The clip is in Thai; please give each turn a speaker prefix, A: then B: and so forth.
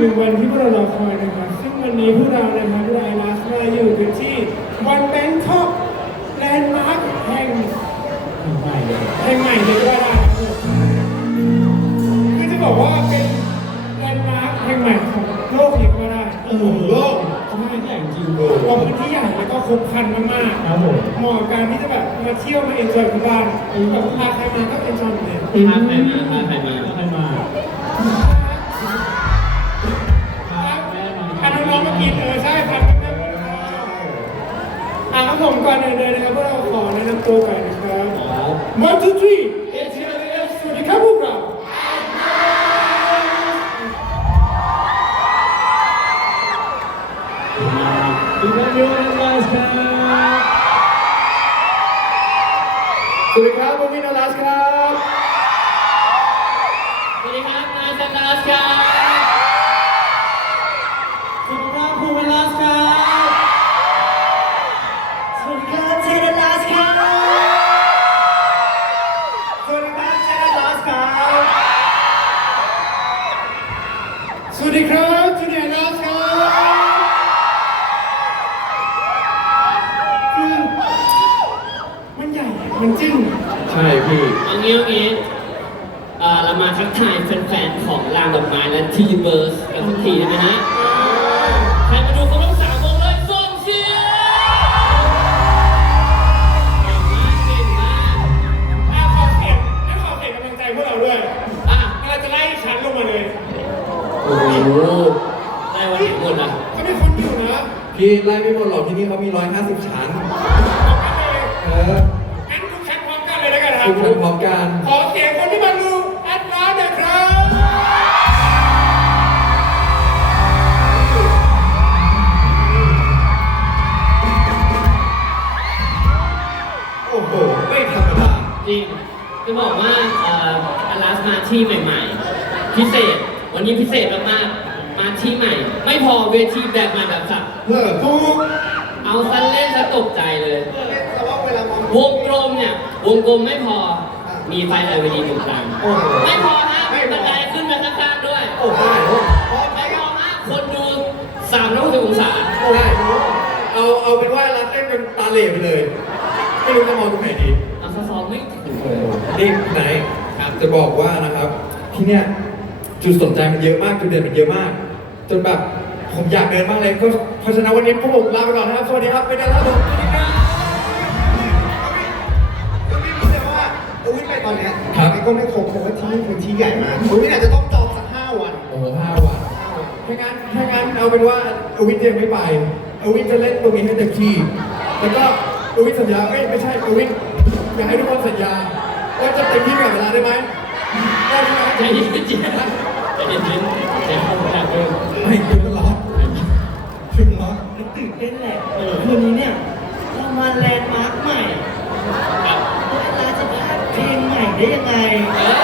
A: นึ่งวันที่พวกเรารอคอยนะครับซึ่งวันนี้พวกเรานะครับไลน์ลัสมาอยู่กันที่วันแบงคอกแลนด์มาร์คแห่งใหม่เลยก็ได้คือจะบอกว่าเป็นแลนด์มาร์คแห่งใหม่ของโลกนี้ก็ได้โลกเขาไม่ใหญ่จริงเลยว่าพื้นที่ใหญ่แล้วก็ครบครันมากๆครับผมเหมาะกับการที่จะแบบมาเที่ยวมาเอ็นจอยกับบ้านแบบพาใครมาก็เอ็นจอยเหมือนกัน
B: พาใครมา
A: น้องๆมากินใช่ครับครับผมก่อนอื่นเลยนะครับพวกเราขอแนะนำตัวก่อนนะครับ 1 2 3 ATLF สวัสดีครับพวกเรา
B: ดูกันยูนไลส์ครับ
A: สวัสดีครับผมวินอลัสครับ
B: สวัสดีครับนายซันดัสครับสวัสดีครับภูมิลัสครับ
C: สวัสดีครับเจเดลัสครับสวัสดีครับเจเดลัสครับ
A: สวัสดีครับจูเนียร์ลัสครับมันใหญ่มันจริง
B: ใช่พี่เอางี้เรามาทักทายแฟนๆของลานดอกไม้และทีเบิร์สกันสักทีได้ไหมฮะใครมาดูเขาต้อง3 วงเลยส่งเชียร์เก่งมาก
A: ขอเสียงกำลังใจพวกเราด้วยเราจะไล่ชั้นลงมาเลย
B: โอ้โหได้วันไหนหมดอ่ะ
A: ก็มีคนอยู่นะ
D: พี่ไล่ไม่หมดหรอกที่นี่เขามี150 ชั้น
A: งั้นทุกชั้นพร้อมกันเลยแล้วกันครับ
D: ทุกชั้นพร้อมกัน
A: ขอเสียงคนที่มาดูแอดลาสนะครับ
D: โอ้โหไม่ธรรมดา
B: จริงจะบอกว่าอลาสมาที่ใหม่ๆพิเศษวันนี้พิเศษมากๆมาที่ใหม่ไม่พอเวทีแบบใหม่แบบสับ
D: ทุก
B: เอาซันเล่นซะตกใจเลยวงกลมเนี่ยวงกลมไม่พอมีไฟ LED ตรงกลางไม่พอฮะบันไดขึ้นไปข้างๆด้วยไม่พอฮะคนดู360 องศา
D: เอาเป็นว่ารัดเต้นกันตาเหล่ไปเลยไม่รู้จะมองตรงไหนดี
B: เอาซ้อมไม่ถูก
D: นี่ไหนครับจะบอกว่านะครับที่เนี้ยจุดสนใจมันเยอะมากจุดเด่นมันเยอะมากจนแบบผมอยากเดินมากเลยเพราะฉะนั้นวันนี้พวกผมลาไปก่อนนะครับสวัสดีครับไปเดินแล้วผมสวัสดีครับ
C: ก็ไม่รู้เลยว่าวินไปตอนนี้ก็ไม่ครบเพราะว่าที่นี่พื้นที่ใหญ่มากวินอาจจะต้องจองสัก5 วัน
D: โอ้5 วันถ้างั้นเอาเป็นว่าวินยังไม่ไปวินจะเล่นตรงนี้ให้เต็มที่แล้วก็วินสัญญาไม่ใช่วินอยากให้ทุกคนสัญญาว่าจะเต็มที่กับเวลาได้ไหมได้ไหม
B: ใจเย็นๆใจเย็นใจเข้าแบบ
D: ไม่คือมันร้อนคือมันร้อน
C: ตื่นเต้นแหละวันนี้เนี่ยเรามาแลนด์มาร์คใหม่เราจะพลาดเพลงใหม่ได้ยังไง